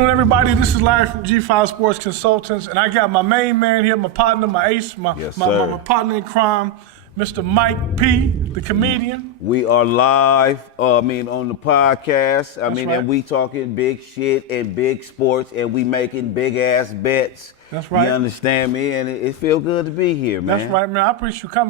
afternoon, everybody. This is Larry from G5 Sports Consultants, and I got my main man here, my partner, my ace, my partner in crime, Mr. Mike P, the comedian. We are live, on the podcast. Right. And we talking big shit and big sports, and we making big ass bets. That's right. You understand me? And it feels good to be here, man. That's right, man. I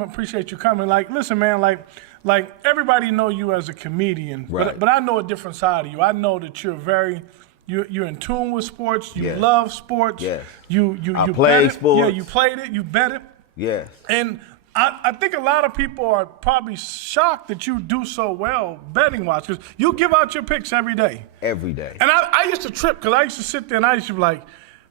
appreciate you coming. Like, listen, man, like everybody know you as a comedian, right. but I know a different side of you. I know that you're in tune with sports. You yes. love sports. Yes. You played sports. Yeah, you played it. You bet it. Yes. And I think a lot of people are probably shocked that you do so well betting-wise, because you give out your picks every day. Every day. And I used to trip, because I used to sit there and I used to be like,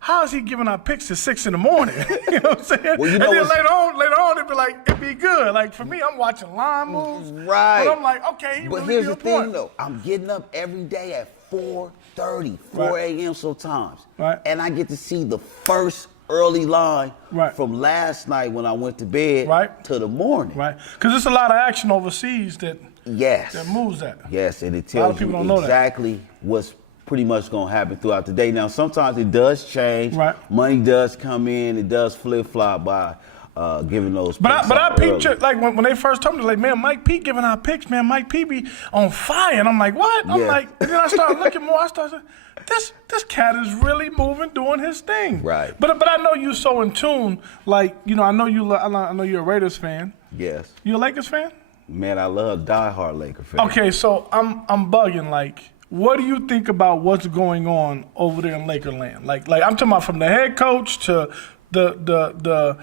how is he giving out picks at 6 in the morning? You know what I'm saying? Well, and then later on, it'd be good. Like, for me, I'm watching line moves. Right. But I'm like, okay, But really here's the thing, point. though. I'm getting up every day at 4:30, 4 Right. a.m. sometimes. Right. And I get to see the first early line Right. from last night when I went to bed Right. to the morning. Right? Because there's a lot of action overseas that Yes. moves that. Yes, and it A lot of tells people you don't know that. exactly what's pretty much going to happen throughout the day. Now, sometimes it does change. Right. Money does come in. It does flip-flop by giving those But picks I out peeped early. you, like when they first told me, like, man, Mike P giving out picks, man, Mike P be on fire. And I'm like, what? I'm Yeah. like, and then I started looking more. I started saying, this cat is really moving, doing his thing. Right. But I know you so in tune. Like, you know, I know you're a Raiders fan. Yes. You a Lakers fan? Man, I love diehard Laker fans. Okay, so I'm bugging. Like, what do you think about what's going on over there in Lakerland? Like I'm talking about from the head coach to the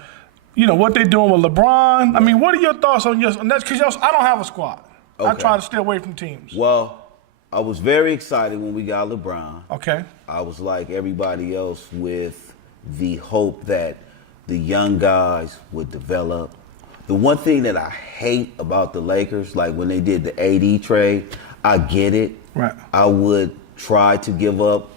you know, what they're doing with LeBron. I mean, what are your thoughts on that? Because I don't have a squad. I Okay. try to stay away from teams. Well, I was very excited when we got LeBron. Okay. I was like everybody else with the hope that the young guys would develop. The one thing that I hate about the Lakers, like when they did the AD trade, I get it. Right. I would try to give up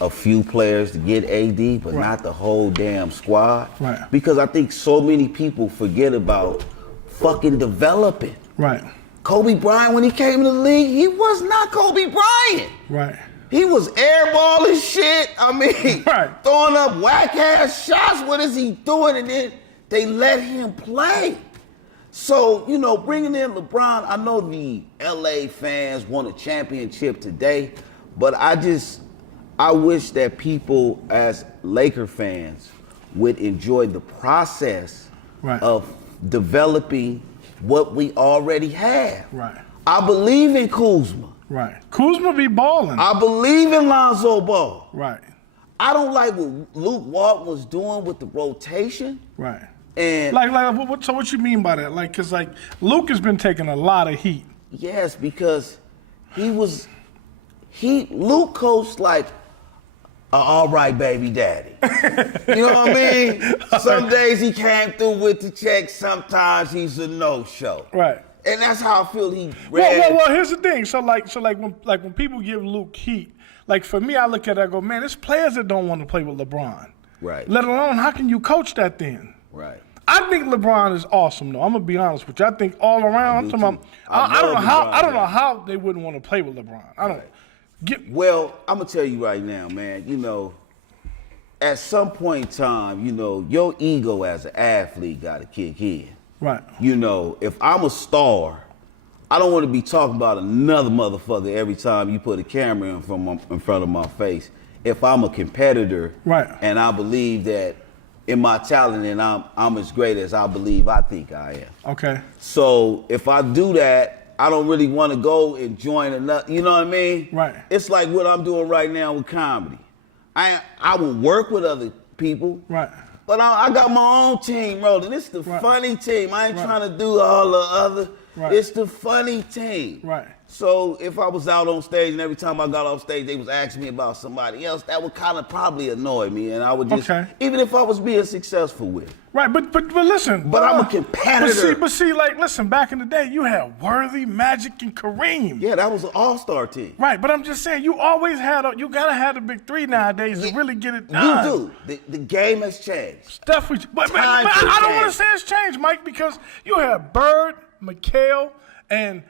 a few players to get AD, but Right. not the whole damn squad. Right. Because I think so many people forget about fucking developing. Right. Kobe Bryant, when he came to the league, he was not Kobe Bryant. Right. He was airballing shit. I mean, Right. throwing up whack-ass shots. What is he doing? And then they let him play. So, you know, bringing in LeBron, I know the LA fans won a championship today, but I wish that people as Laker fans would enjoy the process Right. of developing what we already have. Right. I believe in Kuzma. Right. Kuzma be balling. I believe in Lonzo Ball. Right. I don't like what Luke Walton was doing with the rotation. Right. And So what you mean by that? Like, cause like Luke has been taking a lot of heat. yes, because Luke coached like all right, baby daddy. You know what I mean? Some days he came through with the check, sometimes he's a no-show. Right. And that's how I feel he ran. Well, here's the thing. So when people give Luke heat, like for me, I look at it, I go, man, there's players that don't want to play with LeBron. Right. Let alone, how can you coach that then? Right. I think LeBron is awesome, though. I'm gonna be honest with you. I think all around, I don't know how they wouldn't want to play with LeBron. I don't get. Well, I'm gonna tell you right now, man. You know, at some point in time, you know, your ego as an athlete got to kick in. Right. You know, if I'm a star, I don't want to be talking about another motherfucker every time you put a camera in front of my face. If I'm a competitor, Right. and I believe that in my talent and I'm as great as I believe I think I am. Okay. So if I do that, I don't really want to go and join another, you know what I mean? Right. It's like what I'm doing right now with comedy. I will work with other people. Right. But I got my own team rolling. It's the Right. funny team. I ain't Right. trying to do all the other. Right. It's the funny team. Right. So if I was out on stage and every time I got off stage they was asking me about somebody else, that would kind of probably annoy me, and I would just, Okay. even if I was being successful with it. Right, but listen. But I'm a competitor. But see, like, listen, back in the day, you had Worthy, Magic, and Kareem. Yeah, that was an all-star team. Right, but I'm just saying, you always you gotta have the big three nowadays to really get it done. You do. The game has changed. Steph, but Times I have don't want to changed. say it's changed, Mike, because you have Bird, McHale, and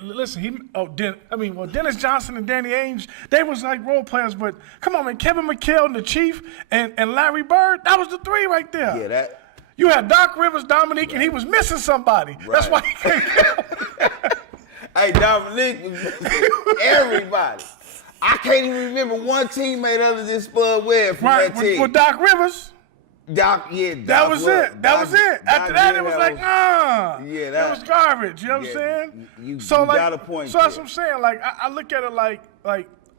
listen, Dennis Johnson and Danny Ainge, they was like role players, but come on, man, Kevin McHale and the Chief and Larry Bird, that was the three right there. Yeah, that. You had Doc Rivers, Dominique, and he was missing somebody. Right. That's why he can't. Hey, Dominique was missing everybody. I can't even remember one teammate other than Spud Webb from that team. With Doc Rivers. Doc That was it. After that, it was like, that it was garbage. You know what I'm saying? You got a point. So that's what I'm saying. Like, I look at it like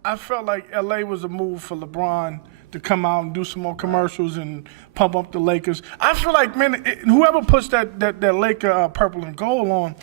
I felt like LA was a move for LeBron to come out and do some more commercials and pump up the Lakers. I feel like, man, whoever puts that Laker purple and gold on,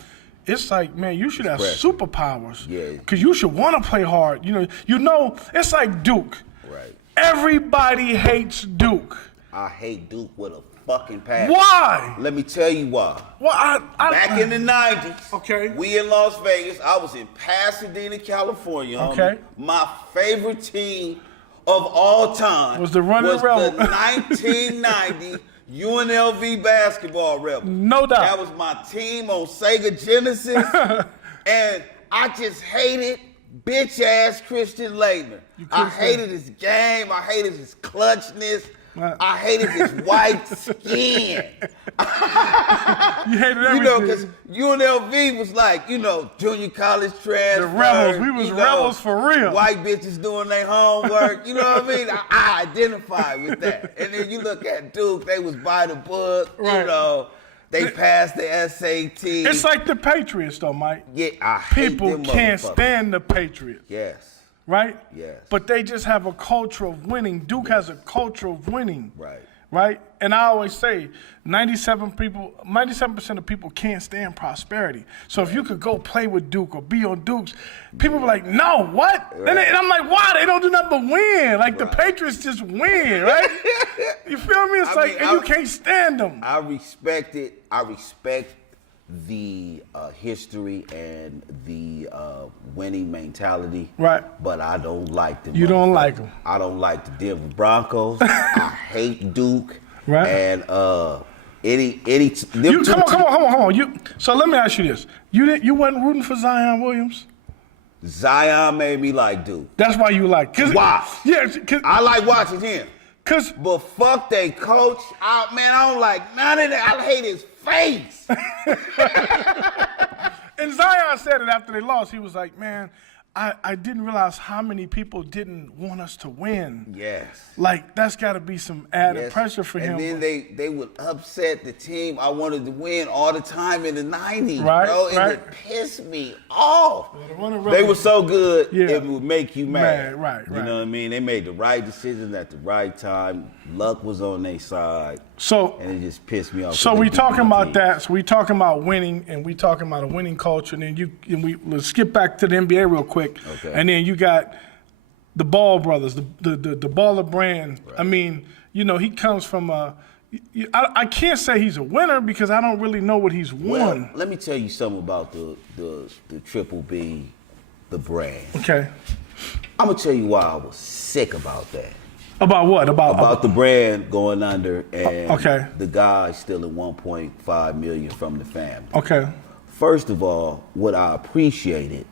it's like, man, you should have superpowers. Yeah. Because you should want to play hard. You know, it's like Duke. Right. Everybody hates Duke. I hate Duke with a fucking passion. Why? Let me tell you why. Well, Back in the 90s, okay, we in Las Vegas. I was in Pasadena, California. Okay. My favorite team of all time was the Running the Rebel. 1990 UNLV basketball Rebels. No doubt. That was my team on Sega Genesis. And I just hated bitch-ass Christian Laettner. I hated his game. I hated his clutchness. I hated his white skin. You hated everything. Because UNLV was like, junior college transfer. The Rebels. We was Rebels for real. White bitches doing their homework. You know what I mean? I identify with that. And then you look at Duke, they was by the book. Right. They passed the SAT. It's like the Patriots, though, Mike. Yeah, I hate People them can't motherfuckers. stand the Patriots. Yes. Right? Yes. But they just have a culture of winning. Duke has a culture of winning. Right. Right? And I always say 97% of people can't stand prosperity. So if you could go play with Duke or be on Duke's, people be like, no, what? Right. And I'm like, why? They don't do nothing but win. Like the Patriots just win, right? You feel me? It's you can't stand them. I respect it. I respect the history and the winning mentality. Right. But I don't like them. You don't like them. I don't like the Denver Broncos. I hate Duke. Right. And Come on. So let me ask you this. You wasn't rooting for Zion Williams? Zion made me like Duke. That's why you like. Why? Yeah. I like watching him. Cause, but fuck they coach. I don't like none of that. I hate his face. And Zion said it after they lost. He was like, man, I didn't realize how many people didn't want us to win. Yes. Like, that's got to be some added pressure for him. And then they would upset the team I wanted to win all the time in the 90s. Right, bro. It would piss me off. They were so good, it would make you mad. Right. You know what I mean? They made the right decisions at the right time. Luck was on their side. And it just pissed me off. So we talking about that. So we talking about winning, and we talking about a winning culture. And then let's skip back to the NBA real quick. Okay. And then you got the Ball brothers, the Baller brand. Right. I mean, he comes from I can't say he's a winner because I don't really know what he's won. Well, let me tell you something about the Triple B, the brand. Okay. I'm gonna tell you why I was sick about that. About what? About the brand going under and the guy stealing $1.5 million from the family. Okay. First of all, what I appreciated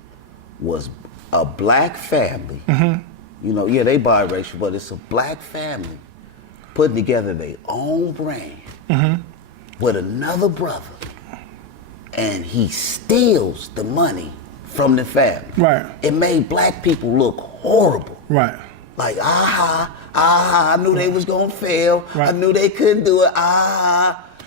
was a black family. Mm-hmm. They biracial, but it's a black family putting together their own brand with another brother, and he steals the money from the family. Right. It made black people look horrible. Right. Like, I knew they was gonna fail. Right. I knew they couldn't do it.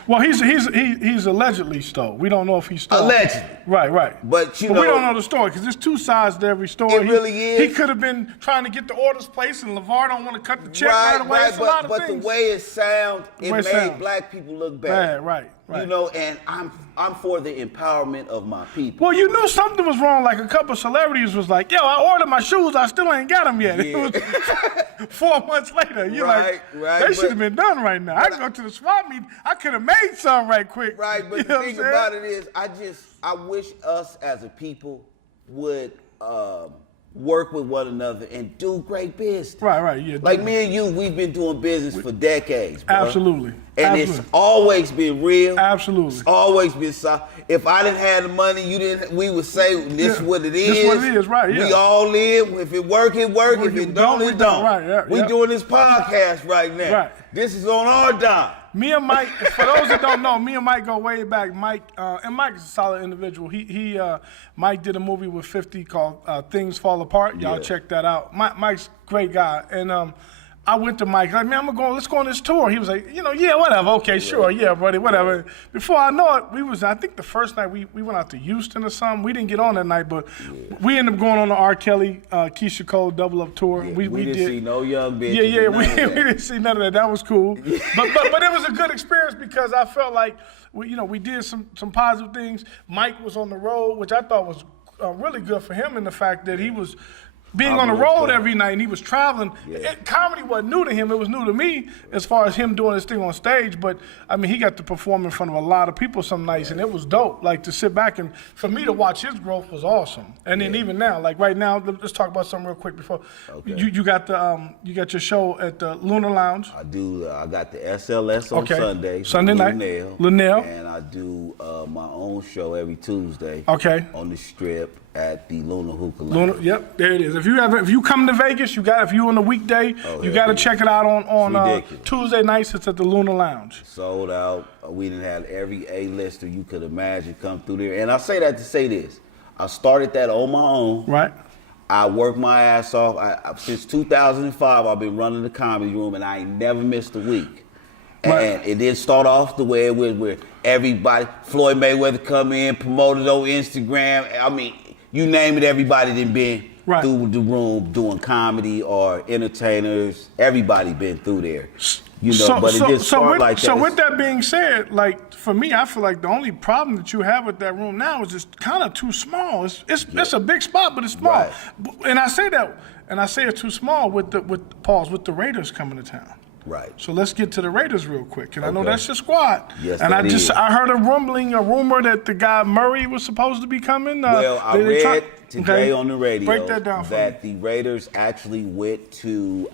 Well, he's allegedly stole. We don't know if he stole. Allegedly. Right. But we don't know the story because there's two sides to every story. It really is. He could have been trying to get the orders placed, and LeVar don't want to cut the check right away. It's a lot of things. The way it sounds, it made black people look bad. Right. And I'm for the empowerment of my people. Well, you knew something was wrong. Like a couple of celebrities was like, "Yo, I ordered my shoes. I still ain't got them yet." Yeah. It was 4 months later. You're they should have been done right now. I could go to the swap meet. I could have made some right quick. Right, but the thing about it is, I wish us as a people would work with one another and do great business. Right, yeah. Like me and you, we've been doing business for decades, bro. Absolutely. And it's always been real. Absolutely. It's always been solid. If I didn't have the money, you didn't. We would say this is what it is. This is what it is, right? Yeah. We all live. If it work, it work. If it don't, it don't. Right. Yeah. We doing this podcast right now. Right. This is on our dime. Me and Mike, for those that don't know, me and Mike go way back. Mike and Mike's a solid individual. Mike did a movie with 50 called Things Fall Apart. Y'all check that out. Mike's a great guy, and I went to Mike like, man, let's go on this tour. He was like, yeah, whatever, okay, sure, yeah, buddy, whatever. Before I know it, I think the first night we went out to Houston or something. We didn't get on that night, but we ended up going on the R. Kelly, Keisha Cole double up tour. Yeah, we didn't see no young bitches. Yeah, we didn't see none of that. That was cool. But it was a good experience because I felt like we did some positive things. Mike was on the road, which I thought was really good for him in the fact that he was being on the road every night and he was traveling. Comedy wasn't new to him. It was new to me as far as him doing his thing on stage. But, I mean, he got to perform in front of a lot of people some nights, and it was dope. Like, to sit back and for me to watch his growth was awesome. And then even now, like right now, let's talk about something real quick before. Okay. You got your show at the Lunar Lounge. I do. I got the SLS on Sunday night. Linnell. And I do my own show every Tuesday. Okay. On the Strip at the Lunar Hookah Lounge. Yep, there it is. If you come to Vegas, if you on a weekday, you got to check it out on Tuesday nights. It's at the Lunar Lounge. Sold out. We didn't have every A-lister you could imagine come through there. And I say that to say this. I started that on my own. Right. I worked my ass off. Since 2005, I've been running the Comedy Room, and I ain't never missed a week. And it didn't start off the way it was, where everybody, Floyd Mayweather come in, promoted on Instagram. I mean, you name it, everybody done been through the room doing comedy or entertainers. Everybody been through there. But it didn't start like that. So with that being said, like for me, I feel like the only problem that you have with that room now is just kind of too small. It's a big spot, but it's small. Right. And I say it's too small with the Raiders coming to town. Right. So let's get to the Raiders real quick, and I know that's your squad. Yes, and I heard a rumor that the guy Murray was supposed to be coming. Well, I read today on the radio Break that down for that me. The Raiders actually went to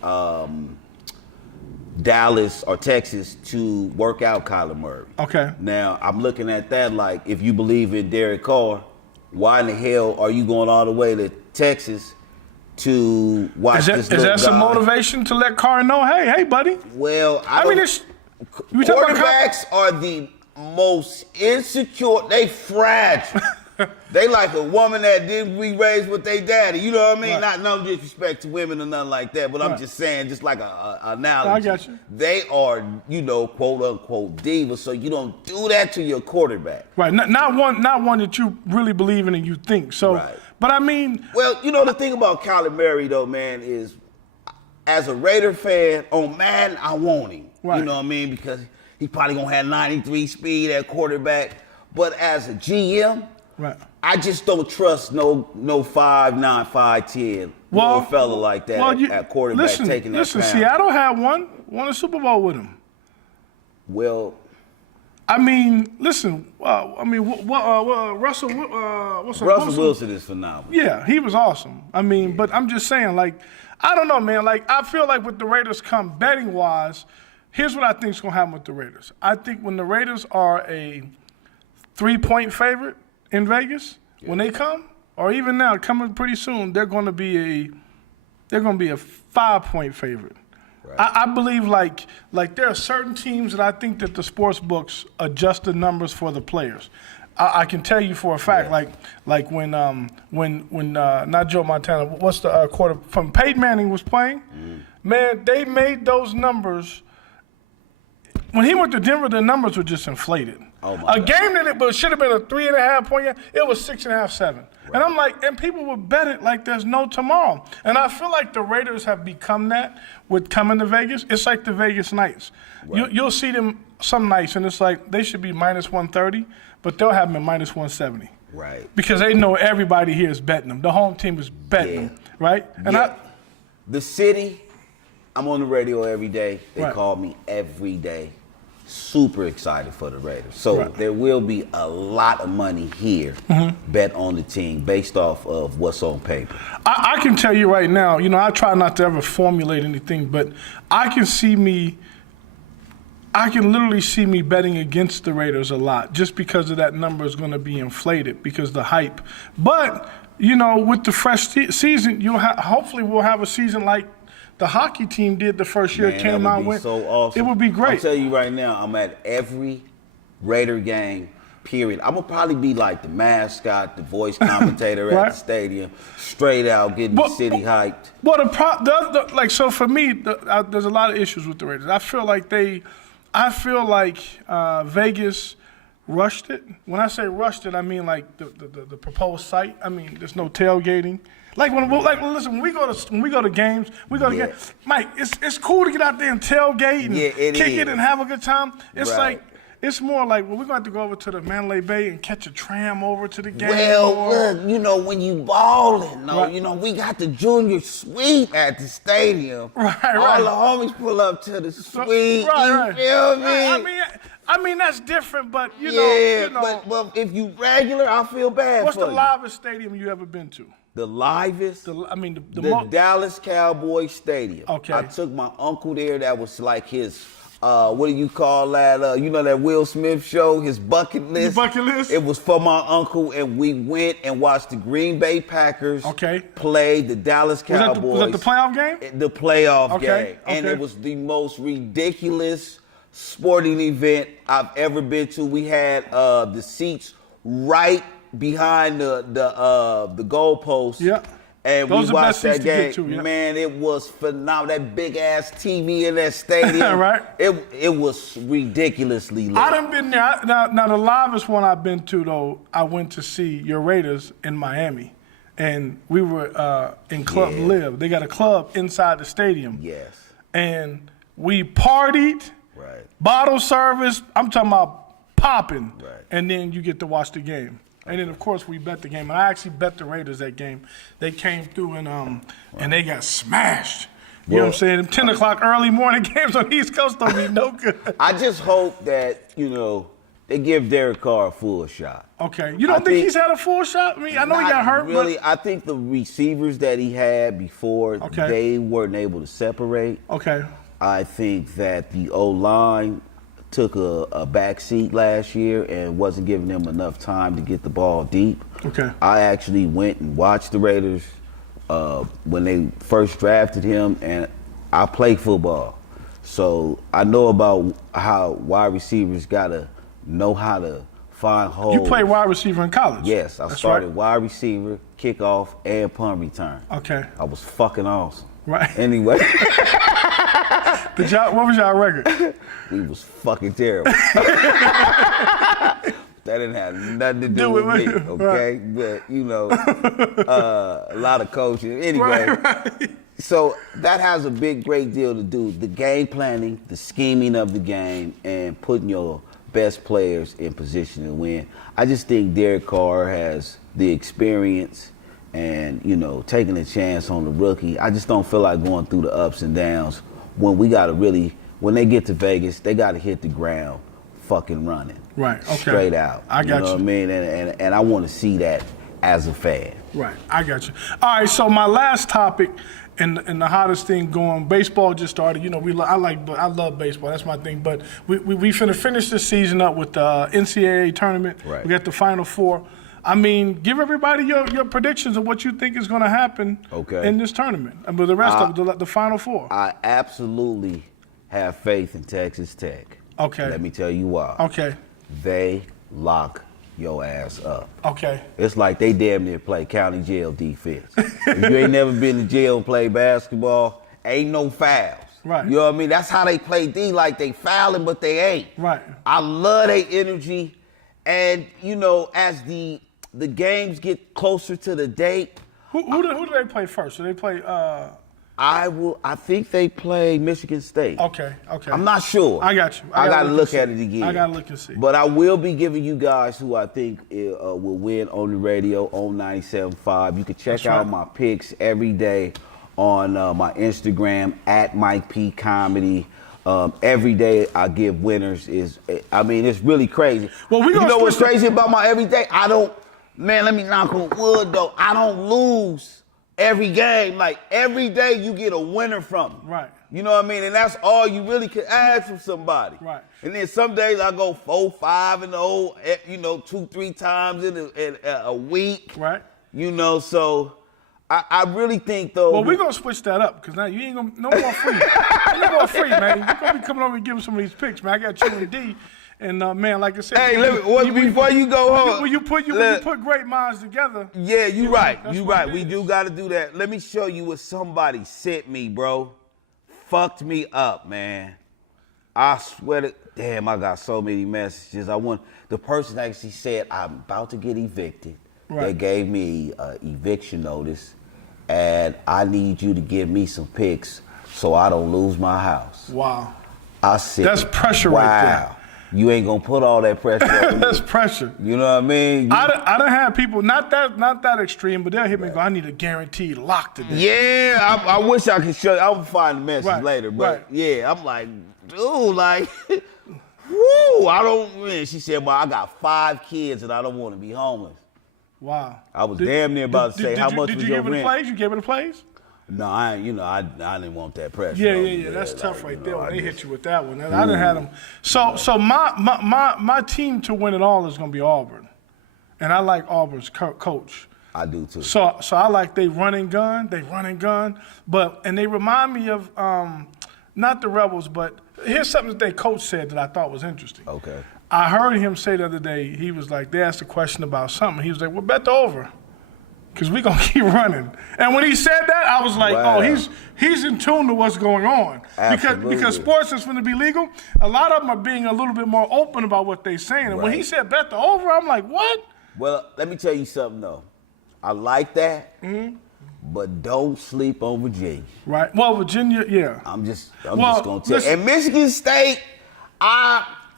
Dallas or Texas to work out Kyler Murray. Okay. Now, I'm looking at that like, if you believe in Derek Carr, why in the hell are you going all the way to Texas to watch this little guy? Is that some motivation to let Carr know, hey, buddy? Well, quarterbacks are the most insecure. They fragile. They like a woman that didn't be raised with their daddy. You know what I mean? Right. Not no disrespect to women or nothing like that, but I'm just saying, just like a analogy. I got you. They are, quote unquote divas. So you don't do that to your quarterback. Right. Not one that you really believe in and you think. So, right. But I mean, well, the thing about Kyler Murray though, man, is as a Raider fan on Madden, I want him. Right. You know what I mean? Because he probably gonna have 93 speed at quarterback. But as a GM. Right. I just don't trust no 5'9", 5'10" little fella like that at quarterback taking that pound. Seattle had won a Super Bowl with him. Well, I mean, listen. Russell Wilson is phenomenal. Yeah, he was awesome. I mean, but I'm just saying, like, I don't know, man. Like, I feel like with the Raiders come betting wise, here's what I think is gonna happen with the Raiders. I think when the Raiders are a 3-point favorite in Vegas, when they come, or even now coming pretty soon, they're going to be a 5-point favorite. Right. I believe like there are certain teams that I think that the sports books adjust the numbers for the players. I can tell you for a fact, like when not Joe Montana, what's the quarter from Peyton Manning was playing, man, they made those numbers. When he went to Denver, the numbers were just inflated. Oh my God. Game that it should have been a 3.5 point game, it was 6.5, 7. Right. And I'm like, and people would bet it like there's no tomorrow. And I feel like the Raiders have become that with coming to Vegas. It's like the Vegas Knights. Right. You'll see them some nights, and it's like they should be minus 130, but they'll have them at minus 170. Right. Because they know everybody here is betting them. The home team is betting them, right? And the city, I'm on the radio every day. They Right. call me every day. super excited for the Raiders. So Right. there will be a lot of money here bet on the team based off of what's on paper. I can tell you right now, I try not to ever formulate anything, but I can literally see me betting against the Raiders a lot just because of that number is going to be inflated because of the hype. But, with the fresh season, hopefully we'll have a season like the hockey team did the first year. Man, Came that out would be with. so awesome. It would be great. I'll tell you right now, I'm at every Raider game, period. I'm going to probably be like the mascot, the voice commentator Right. at the stadium, straight out getting the city hyped. Well, so for me, there's a lot of issues with the Raiders. I feel like Vegas rushed it. When I say rushed it, I mean like the proposed site. I mean, there's no tailgating. Listen, when we go to games, Mike, it's cool to get out there and tailgate and kick it and have a good time. It's Right. it's more like, we're going to have to go over to the Mandalay Bay and catch a tram over to the game. Well, look, when you ballin', Right. we got the junior suite at the stadium. Right. All the homies pull up to the suite. Right. You feel me? I mean that's different, but But if you regular, I feel bad what's for the you. livest stadium you ever been to? The livest? The Dallas Cowboys Stadium. Okay. I took my uncle there. That was like his, what do you call that? That Will Smith show, his bucket list. bucket list? It was for my uncle, and we went and watched the Green Bay Packers play the Dallas Cowboys. Was that the playoff game? The playoff game. Okay. And it was the most ridiculous sporting event I've ever been to. We had the seats right behind the goalpost. Yeah. And Those we are watched best seats that to game. get to, yeah. Man, it was phenomenal. That big ass TV in that stadium. Right. It was ridiculously lit. I done been there. Now the livest one I've been to though, I went to see your Raiders in Miami, and we were in Club Live. They got a club inside the stadium. Yes. And we partied. Right. Bottle service. I'm talking about popping. Right. And then you get to watch the game. And then, of course, we bet the game. And I actually bet the Raiders that game. They came through and they got smashed. You know what I'm saying? Them 10 o'clock early morning games on the East Coast don't be no good. I just hope that, they give Derek Carr a full shot. Okay. You don't think he's had a full shot? I mean, I know he got hurt, really. I think the receivers that he had before, they weren't able to separate. Okay. I think that the O-line took a back seat last year and wasn't giving them enough time to get the ball deep. Okay. I actually went and watched the Raiders when they first drafted him, and I play football. So I know about how wide receivers got to know how to find holes. You played wide receiver in college? Yes, I started wide receiver, kickoff, and punt return. Okay. I was fucking awesome. Right. Anyway. What was y'all record? We was fucking terrible. That didn't have nothing to do with me, okay? Right. But, a lot of coaching. Anyway, right. So that has a great deal to do. The game planning, the scheming of the game, and putting your best players in position to win. I just think Derek Carr has the experience and, taking a chance on the rookie. I just don't feel like going through the ups and downs when they get to Vegas, they got to hit the ground fucking running. Right, okay. Straight out. I got you. You know what I mean? And I want to see that as a fan. Right, I got you. All right, so my last topic and the hottest thing going, baseball just started. I love baseball. That's my thing. But we finna finish this season up with the NCAA tournament. Right. We got the Final Four. I mean, give everybody your predictions of what you think is going to happen in this tournament and with the rest of the Final Four. I absolutely have faith in Texas Tech. Okay. Let me tell you why. Okay. They lock your ass up. Okay. It's like they damn near play county jail defense. If you ain't never been to jail and played basketball, ain't no fouls. Right. You know what I mean? That's how they play D, like they fouling, but they ain't. Right. I love their energy. And, as the games get closer to the date. Who do they play first? Do they play I think they play Michigan State. Okay. I'm not sure. I got you. I gotta look at it again. I gotta look and see. But I will be giving you guys who I think will win on the radio on 97.5. You can check out my picks every day on my Instagram at Mike P Comedy. every day I give winners is, I mean, it's really crazy. Well, we you gonna know what's switch crazy about my everyday? Man, let me knock on wood though. I don't lose every game. Like every day you get a winner from me. Right. You know what I mean? And that's all you really can ask from somebody. Right. And then some days I go 4-5-0, 2-3 times in a week. Right. You know, so I really think though. Well, we're gonna switch that up because now you ain't gonna no more free. No more free, man. You're gonna be coming over and giving some of these picks, man. I got you and D, and man, like I said. Hey, before you go home, when you put great minds together. Yeah, you right. That's You what right. it We is. do got to do that. Let me show you what somebody sent me, bro. Fucked me up, man. I swear to damn, I got so many messages. The person actually said I'm about to get evicted. Right. They gave me an eviction notice, and I need you to give me some picks so I don't lose my house. Wow. I said, That's pressure wow. right there. You ain't gonna put all that pressure on me. That's pressure. You know what I mean? I done had people not that extreme, but they'll hit me and go, I need a guaranteed lock today. Yeah, I wish I could show you. I'll find the message Right, later. But right. yeah, I'm like, dude, like, whoo, I don't, man. She said, well, I got 5 kids and I don't want to be homeless. Wow. I was damn near about to say, how much was your Did you give her the rent? plays? You gave her the plays? No, I didn't want that pressure. Yeah, on yeah, me, yeah. That's tough right there when they hit just- you with that one. I done had them. So my team to win it all is going to be Auburn, and I like Auburn's coach. I do too. So I like they run and gun, and they remind me of not the Rebels, but here's something that their coach said that I thought was interesting. Okay. I heard him say the other day, he was like, they asked a question about something. He was like, well, bet the over, because we're going to keep running. And when he said that, I was like, Wow. oh, he's in tune to what's going on. Absolutely. Because sports is going to be legal, a lot of them are being a little bit more open about what they're saying. And when he Right. said bet the over, I'm like, what? Well, let me tell you something, though. I like that, but don't sleep on Virginia. Right. Well, Virginia, yeah. I'm just Well, going to tell you. listen- And Michigan State,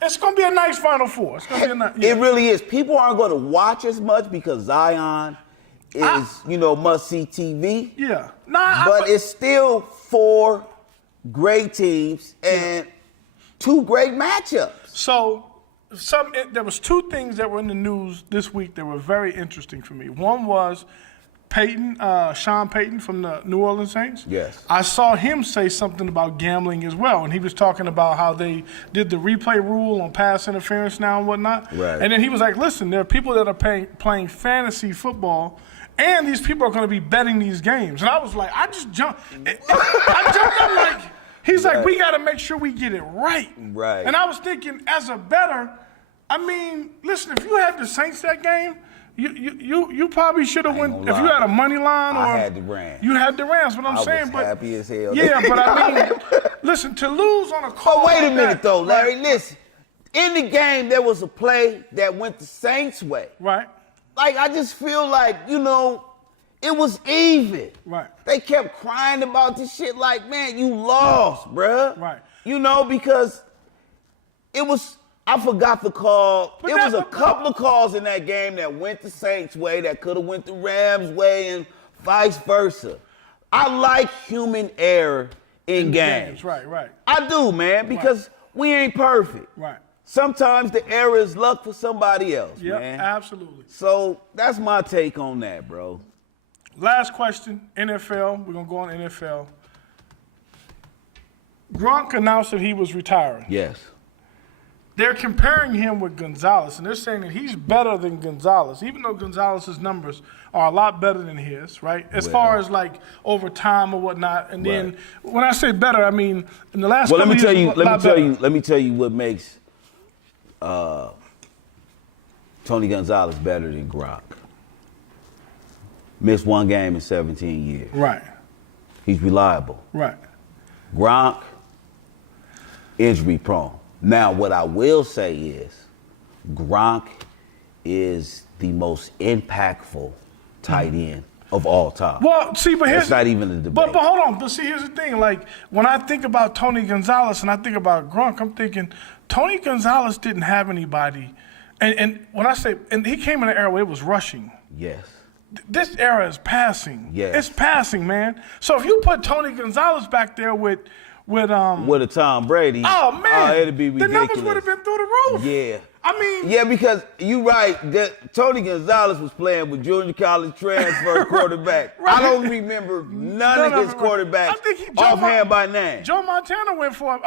It's going to be a nice Final Four. It's going to be a nice. It really is. People aren't going to watch as much because Zion is, must-see TV. Yeah. But it's still 4 great teams and 2 great matchups. So, there was 2 things that were in the news this week that were very interesting for me. One was Sean Payton from the New Orleans Saints. Yes. I saw him say something about gambling as well, and he was talking about how they did the replay rule on pass interference now and whatnot. Right. And then he was like, listen, there are people that are playing fantasy football, and these people are going to be betting these games. And I was like, I jumped up like, he's like, we got to make sure we get it right. Right. And I was thinking, as a bettor, I mean, listen, if you had the Saints that game, you probably should have went. gonna If you lie. had a money line, or I had the Rams. You had the Rams. What I'm I saying, was but happy as hell. yeah, but I mean, listen, to lose on a call. Oh, wait a like minute, that, though, Larry. right, Listen, in the game, there was a play that went the Saints' way. Right. Like, I just feel like, it was even. Right. They kept crying about this shit like, man, you lost, bruh. Right. Because it was, I forgot the call. But It was a that- couple of calls in that game that went the Saints' way, that could have went the Rams' way, and vice versa. I like human error in games. Right. I do, man, because we ain't perfect. Right. Sometimes the error is luck for somebody else, Yep, man. absolutely. So that's my take on that, bro. Last question, NFL. We're going to go on NFL. Gronk announced that he was retiring. Yes. They're comparing him with Gonzalez, and they're saying that he's better than Gonzalez, even though Gonzalez's numbers are a lot better than his, right? As far as like over time or whatnot. And then when I say better, I mean in the last Well, couple of years, let me tell you what makes Tony Gonzalez better than Gronk. Missed 1 game in 17 years. Right, He's reliable. right. Gronk, injury prone. Now, what I will say is Gronk is the most impactful tight end of all time. Well, see, but here's That's not even a debate. But hold on. But see, here's the thing. Like when I think about Tony Gonzalez and I think about Gronk, I'm thinking Tony Gonzalez didn't have anybody. And when I say, and he came in an era where it was rushing. Yes. This era is passing. Yes. It's passing, man. So if you put Tony Gonzalez back there with with With a Tom Brady. Oh man, it'd be the ridiculous. numbers would have been through the roof. Yeah. I mean, Yeah, because you right. Tony Gonzalez was playing with junior college transfer quarterback. Right. I don't remember none of his quarterbacks I think offhand by name. Joe Montana went for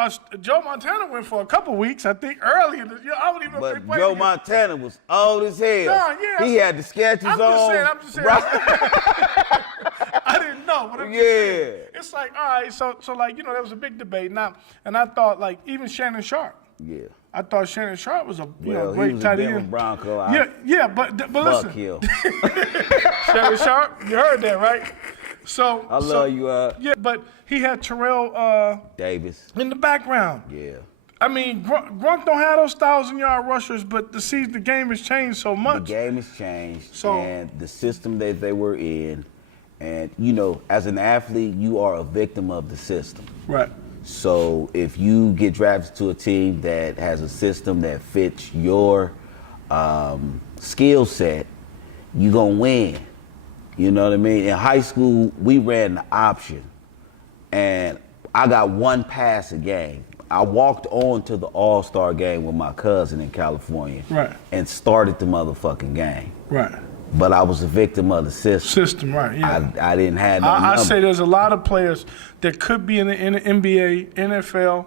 a couple weeks. I think early in the year. I don't even know if they But played Joe together. Montana was old as hell. Nah, yeah, he had the sketches I'm on. just saying. Right. I didn't know. But I'm Yeah. just saying, it's like, all right, so like, there was a big debate now, and I thought like even Shannon Sharp. Yeah. I thought Shannon Sharp was a Well, great he was tight a Denver end. Bronco. Yeah, but Fuck listen, him. Shannon Sharp, you heard that, right? So I love you, Yeah, but he had Terrell Davis. in the background. Yeah. I mean, Gronk don't have those 1,000-yard rushers, but the game has changed so The much. game has changed, So- and the system that they were in, and as an athlete, you are a victim of the system. Right. So if you get drafted to a team that has a system that fits your skill set, you gonna win. You know what I mean? In high school, we ran the option, and I got one pass a game. I walked on to the All-Star game with my cousin in California, Right. and started the motherfucking game. Right. But I was a victim of the system. Right, yeah. I didn't have no I number. say there's a lot of players that could be in the NBA, NFL,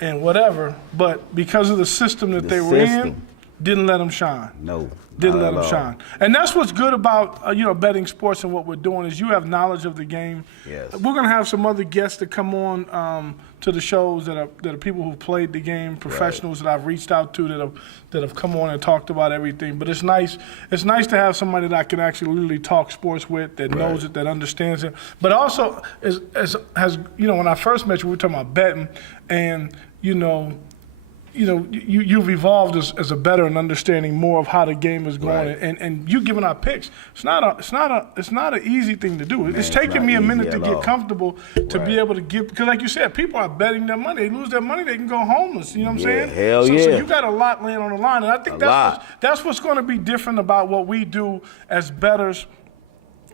and whatever, but because of the system that The they were in, system. didn't let them shine. No. Didn't not let at them all. shine. And that's what's good about betting sports and what we're doing is you have knowledge of the game. Yes. We're gonna have some other guests that come on to the shows that are people who've played the game, professionals that I've reached out to that have come on and talked about everything. But it's nice to have somebody that I can actually literally talk sports with that knows it, that understands it. But also has when I first met you, we were talking about betting, and you've evolved as a better and understanding more of how the game is going, Right. and you giving out picks. It's not an easy thing to do. It's it's taking not me a easy minute to at get all. comfortable to be Right. able to give, because like you said, people are betting their money. They lose their money, they can go homeless. You know what I'm Yeah, saying? hell So yeah. you got a lot laying on the line, and I think that's what's going to be different about what we do as bettors.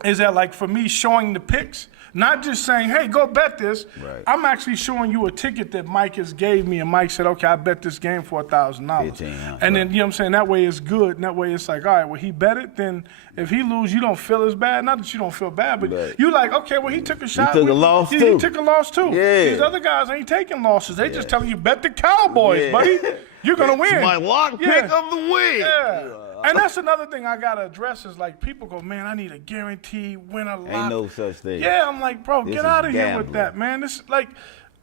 Is that like for me showing the picks? Not just saying, hey, go bet this. Right. I'm actually showing you a ticket that Mike has gave me, and Mike said, okay, I bet this game for $1,000. $15, And then, you know what I'm saying, that way it's good. And that way it's like, all right, well, he bet it, then if he lose, you don't feel as bad. Not that you don't feel bad, but Right. you like, okay, well, he took a shot. took a loss, He too. took a loss, too. Yeah. These other guys ain't taking losses. They just telling you, bet the Cowboys, Yeah. buddy. You're going to win. It's my lock pick Yeah. of the week. Yeah. And that's another thing I gotta address is like people go, man, I need a guaranteed winner lock. Ain't no such thing. Yeah, I'm like, bro, This get is out of here with gambling. that, man. This like,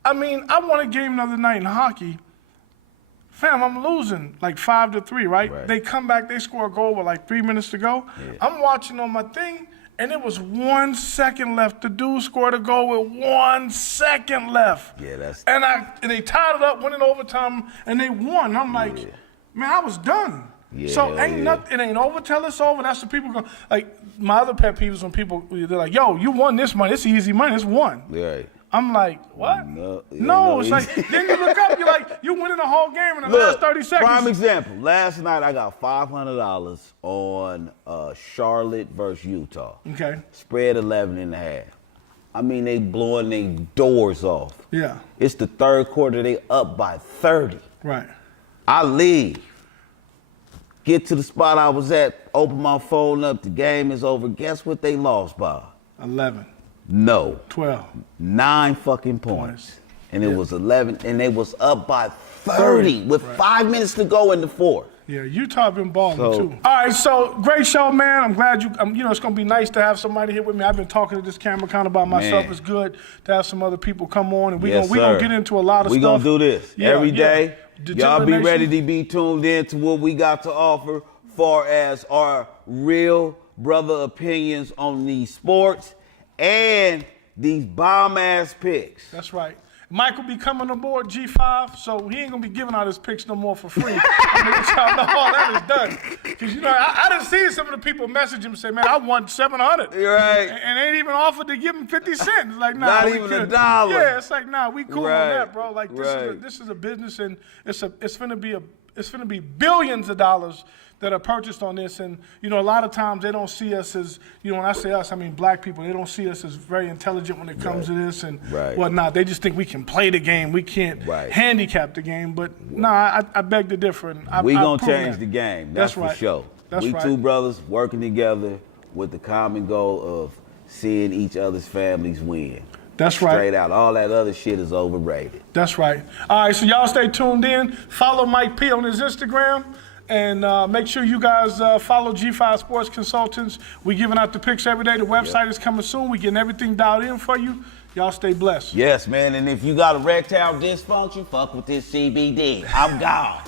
I mean, I won a game the other night in hockey. Fam, I'm losing like 5-3, right? Right. They come back, they score a goal with like 3 minutes to go. Yeah. I'm watching on my thing, and it was 1 second left. The dude scored a goal with 1 second left. Yeah, that's- And they tied it up, went in overtime, and they won. I'm like, man, I was done. Yeah, So ain't yeah. nothing. It ain't over till it's over. That's the people go like. My other pet peeves when people they're like, "Yo, you won this money. It's easy money. It's won." Right. I'm like, what? No, it ain't No, no it's easy. like then you look up. You're like, you winning the whole game in the last 30 seconds. Prime example. Last night I got $500 on Charlotte versus Utah. Okay. Spread 11.5. I mean, they blowing their doors off. Yeah. It's the third quarter. They up by 30. Right. I leave. Get to the spot I was at. Open my phone up. The game is over. Guess what they lost by? 11, No. 12. 9 fucking points. Points. And it was 11, and they was up by 30 with 5 minutes to go in the fourth. Yeah, Utah been balling So- too. All right, so great show, man. I'm glad you. It's gonna be nice to have somebody here with me. I've been talking to this camera kind of by myself. Man. It's good to have some other people come on, and we Yes, gonna sir. get into a lot of we stuff. gonna do this every day. Y'all be Degeneration. ready to be tuned in to what we got to offer far as our real brother opinions on these sports and these bomb-ass picks. That's right. Mike will be coming aboard G5, so he ain't gonna be giving out his picks no more for free. I'm gonna let y'all know all that is done. Because I done seen some of the people message him and say, man, I won 700. You're right. And ain't even offered to give him 50 cents. Like, nah, Not we even good. a dollar. Yeah, it's like, nah, we cool on Right, that, bro. Like, right. this is a business, and it's gonna be It's going to be billions of dollars that are purchased on this. And, you know, a lot of times they don't see us as, you know, when I say us, I mean black people. They don't see us as very intelligent when it comes to this and whatnot. They just think we can play the game. We can't handicap the game. But, no, I beg to differ. We going to change the game. That's for sure. We two brothers working together with the common goal of seeing each other's families win. That's right. Straight out. All that other shit is overrated. That's right. All right, so y'all stay tuned in. Follow Mike P on his Instagram. And make sure you guys follow G5 Sports Consultants. We're giving out the picks every day. The website is coming soon. We're getting everything dialed in for you. Y'all stay blessed. Yes, man. And if you got erectile dysfunction, fuck with this CBD. I'm gone.